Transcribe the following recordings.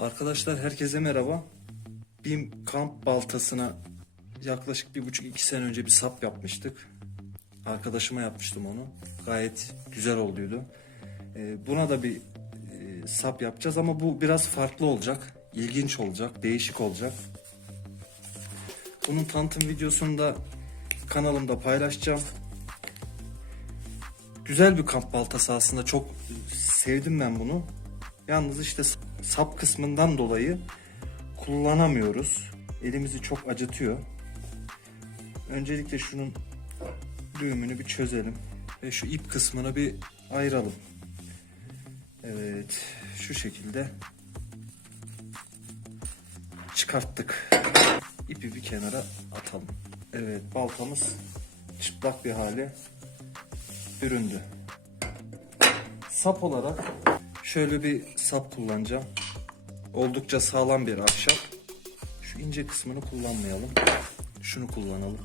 Arkadaşlar herkese merhaba. BİM kamp baltasına yaklaşık bir buçuk iki sene önce bir sap yapmıştık. Arkadaşıma yapmıştım onu. Gayet güzel olduydu. Ee, buna da bir e, sap yapacağız ama bu biraz farklı olacak. İlginç olacak, değişik olacak. Bunun tanıtım videosunu da kanalımda paylaşacağım. Güzel bir kamp baltası aslında çok sevdim ben bunu. Yalnız işte sap kısmından dolayı kullanamıyoruz. Elimizi çok acıtıyor. Öncelikle şunun düğümünü bir çözelim ve şu ip kısmını bir ayıralım. Evet, şu şekilde çıkarttık. İpi bir kenara atalım. Evet, baltamız çıplak bir hale büründü. Sap olarak şöyle bir sap kullanacağım. Oldukça sağlam bir ahşap. Şu ince kısmını kullanmayalım. Şunu kullanalım.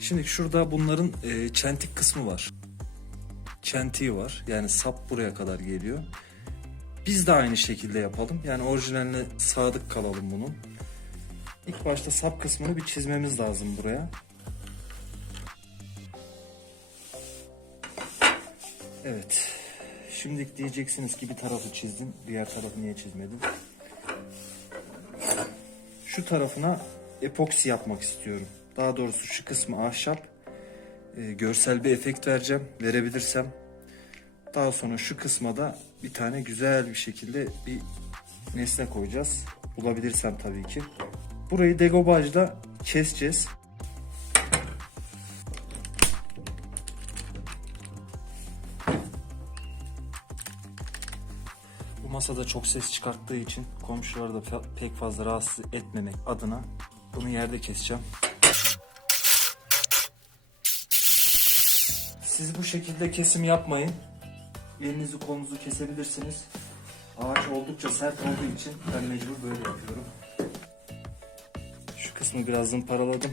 Şimdi şurada bunların e, çentik kısmı var. Çentiği var. Yani sap buraya kadar geliyor. Biz de aynı şekilde yapalım. Yani orijinaline sadık kalalım bunun. İlk başta sap kısmını bir çizmemiz lazım buraya. Evet. Şimdi diyeceksiniz ki bir tarafı çizdim, diğer tarafı niye çizmedim? Şu tarafına epoksi yapmak istiyorum. Daha doğrusu şu kısmı ahşap. Ee, görsel bir efekt vereceğim, verebilirsem. Daha sonra şu kısma da bir tane güzel bir şekilde bir nesne koyacağız. Bulabilirsem tabii ki. Burayı degobajla keseceğiz. Bu masada çok ses çıkarttığı için komşuları da pek fazla rahatsız etmemek adına bunu yerde keseceğim. Siz bu şekilde kesim yapmayın. Elinizi kolunuzu kesebilirsiniz. Ağaç oldukça sert olduğu için ben mecbur böyle yapıyorum. Şu kısmı biraz zımparaladım.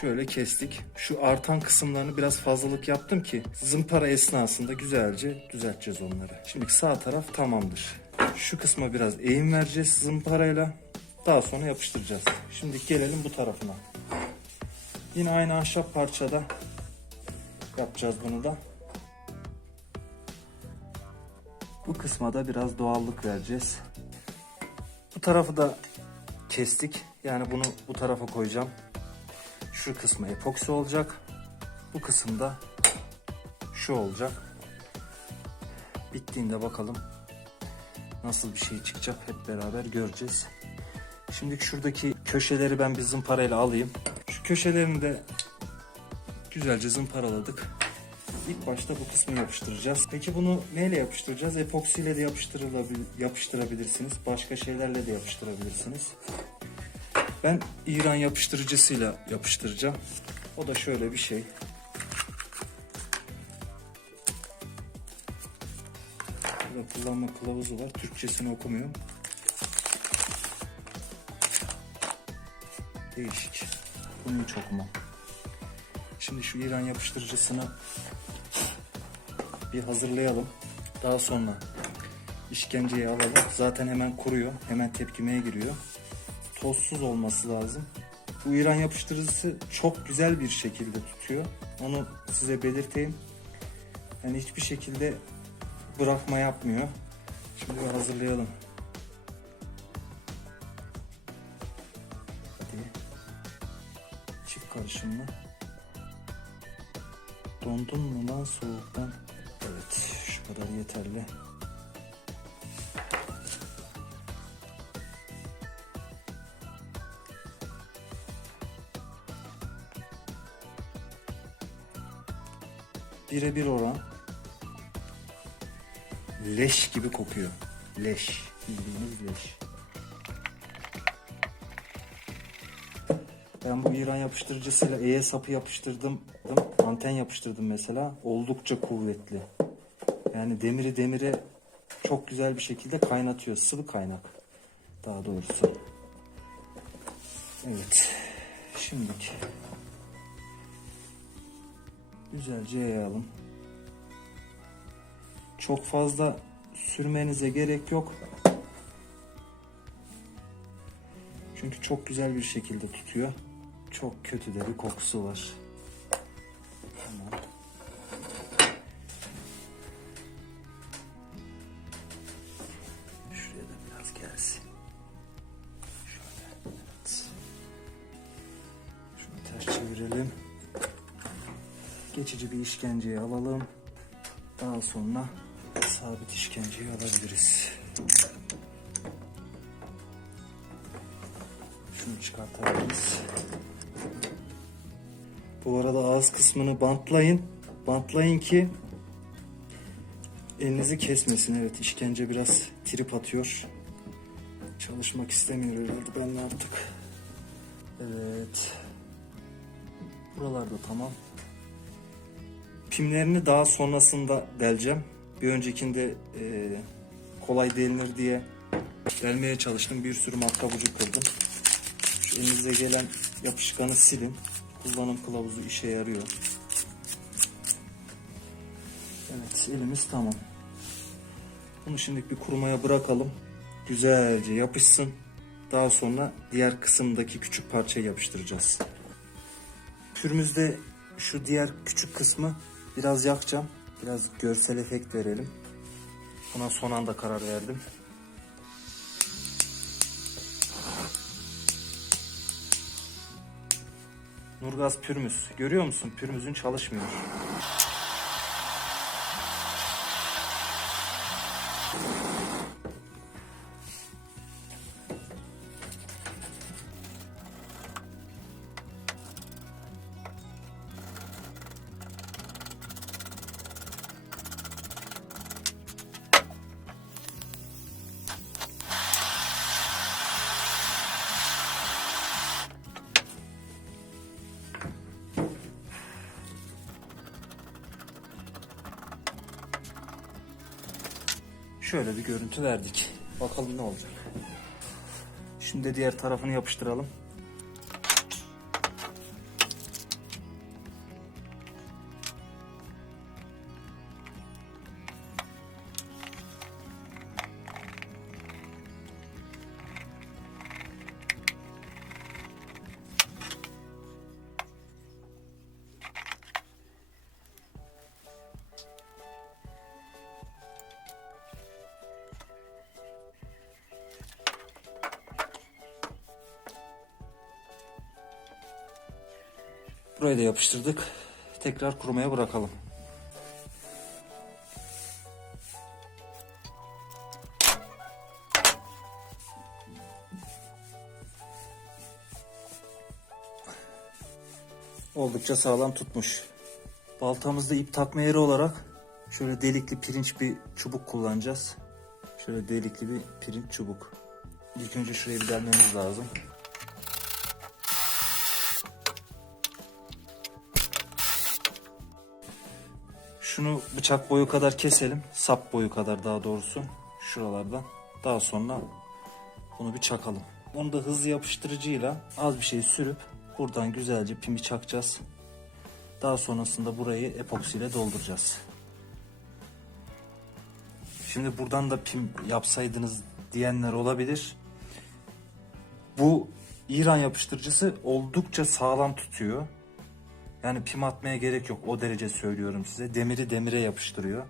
Şöyle kestik. Şu artan kısımlarını biraz fazlalık yaptım ki zımpara esnasında güzelce düzelteceğiz onları. Şimdi sağ taraf tamamdır. Şu kısma biraz eğim vereceğiz zımparayla. Daha sonra yapıştıracağız. Şimdi gelelim bu tarafına. Yine aynı ahşap parçada yapacağız bunu da. Bu kısma da biraz doğallık vereceğiz. Bu tarafı da kestik. Yani bunu bu tarafa koyacağım. Şu kısmı epoksi olacak. Bu kısımda şu olacak. Bittiğinde bakalım nasıl bir şey çıkacak hep beraber göreceğiz. Şimdi şuradaki köşeleri ben bir zımparayla alayım. Şu köşelerini de güzelce zımparaladık. İlk başta bu kısmı yapıştıracağız. Peki bunu neyle yapıştıracağız? Epoksiyle de yapıştırabilirsiniz. Başka şeylerle de yapıştırabilirsiniz. Ben İran yapıştırıcısıyla yapıştıracağım. O da şöyle bir şey. Burada kullanma kılavuzu var. Türkçesini okumuyorum. Değişik. Bunu hiç okumam. Şimdi şu İran yapıştırıcısını bir hazırlayalım. Daha sonra işkenceyi alalım. Zaten hemen kuruyor. Hemen tepkimeye giriyor tozsuz olması lazım. Bu yapıştırıcısı çok güzel bir şekilde tutuyor. Onu size belirteyim. Yani hiçbir şekilde bırakma yapmıyor. Şimdi hazırlayalım. Hadi. Çift karışımlı. Dondun mu lan soğuktan? Evet şu kadar yeterli. Birebir oran. Leş gibi kokuyor. Leş. Bildiğiniz leş. Ben bu İran yapıştırıcısıyla EE sapı yapıştırdım. Anten yapıştırdım mesela. Oldukça kuvvetli. Yani demiri demire çok güzel bir şekilde kaynatıyor. Sıvı kaynak. Daha doğrusu. Evet. Şimdilik güzelce yayalım. Çok fazla sürmenize gerek yok. Çünkü çok güzel bir şekilde tutuyor. Çok kötü de bir kokusu var. Tamam. Şuraya da biraz gelsin. Evet. Şunu ters çevirelim. Geçici bir işkenceyi alalım. Daha sonra sabit işkenceyi alabiliriz. Şunu çıkartabiliriz. Bu arada ağız kısmını bantlayın. Bantlayın ki elinizi kesmesin. Evet işkence biraz trip atıyor. Çalışmak istemiyor herhalde. Ben ne yaptık? Evet. Buralarda tamam. Pimlerini daha sonrasında deleceğim. Bir öncekinde e, kolay delinir diye delmeye çalıştım. Bir sürü matkap ucu kırdım. Şu elinize gelen yapışkanı silin. Kullanım kılavuzu işe yarıyor. Evet elimiz tamam. Bunu şimdi bir kurumaya bırakalım. Güzelce yapışsın. Daha sonra diğer kısımdaki küçük parçayı yapıştıracağız. Pürümüzde şu diğer küçük kısmı biraz yakacağım. Biraz görsel efekt verelim. Buna son anda karar verdim. Nurgaz pürmüz. Görüyor musun? Pürmüzün çalışmıyor. Şöyle bir görüntü verdik. Bakalım ne olacak. Şimdi diğer tarafını yapıştıralım. Burayı da yapıştırdık. Tekrar kurumaya bırakalım. Oldukça sağlam tutmuş. Baltamızda ip takma yeri olarak şöyle delikli pirinç bir çubuk kullanacağız. Şöyle delikli bir pirinç çubuk. İlk önce şurayı bir delmemiz lazım. Şunu bıçak boyu kadar keselim. Sap boyu kadar daha doğrusu. Şuralardan. Daha sonra bunu bir çakalım. Onu da hızlı yapıştırıcıyla az bir şey sürüp buradan güzelce pimi çakacağız. Daha sonrasında burayı epoksiyle dolduracağız. Şimdi buradan da pim yapsaydınız diyenler olabilir. Bu İran yapıştırıcısı oldukça sağlam tutuyor. Yani pim atmaya gerek yok. O derece söylüyorum size. Demiri demire yapıştırıyor.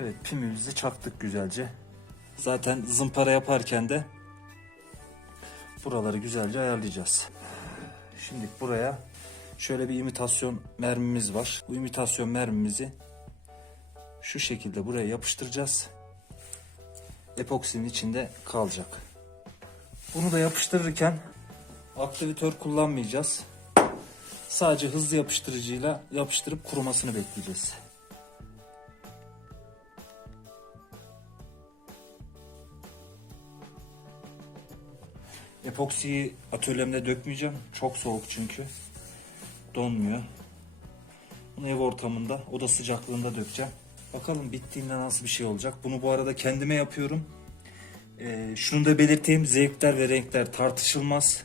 Evet pimimizi çaktık güzelce. Zaten zımpara yaparken de buraları güzelce ayarlayacağız. Şimdi buraya şöyle bir imitasyon mermimiz var. Bu imitasyon mermimizi şu şekilde buraya yapıştıracağız. Epoksinin içinde kalacak. Bunu da yapıştırırken aktivitör kullanmayacağız. Sadece hızlı yapıştırıcıyla yapıştırıp kurumasını bekleyeceğiz. Epoksiyi atölyemde dökmeyeceğim. Çok soğuk çünkü. Donmuyor. Bunu ev ortamında, oda sıcaklığında dökeceğim. Bakalım bittiğinde nasıl bir şey olacak. Bunu bu arada kendime yapıyorum. Ee, şunu da belirteyim. Zevkler ve renkler tartışılmaz.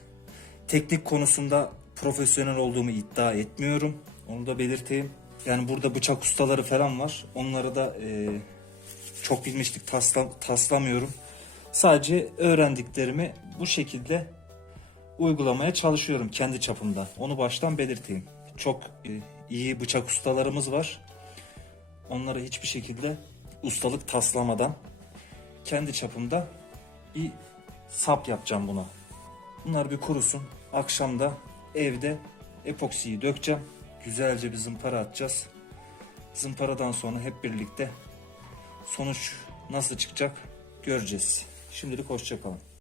Teknik konusunda profesyonel olduğumu iddia etmiyorum. Onu da belirteyim. Yani burada bıçak ustaları falan var. Onları da e, çok bilmişlik tasla, taslamıyorum. Sadece öğrendiklerimi bu şekilde uygulamaya çalışıyorum kendi çapımda. Onu baştan belirteyim. Çok e, iyi bıçak ustalarımız var. Onları hiçbir şekilde ustalık taslamadan kendi çapımda bir sap yapacağım buna. Bunlar bir kurusun. Akşamda evde epoksiyi dökeceğim. Güzelce bir zımpara atacağız. Zımparadan sonra hep birlikte sonuç nasıl çıkacak göreceğiz. Şimdilik hoşçakalın.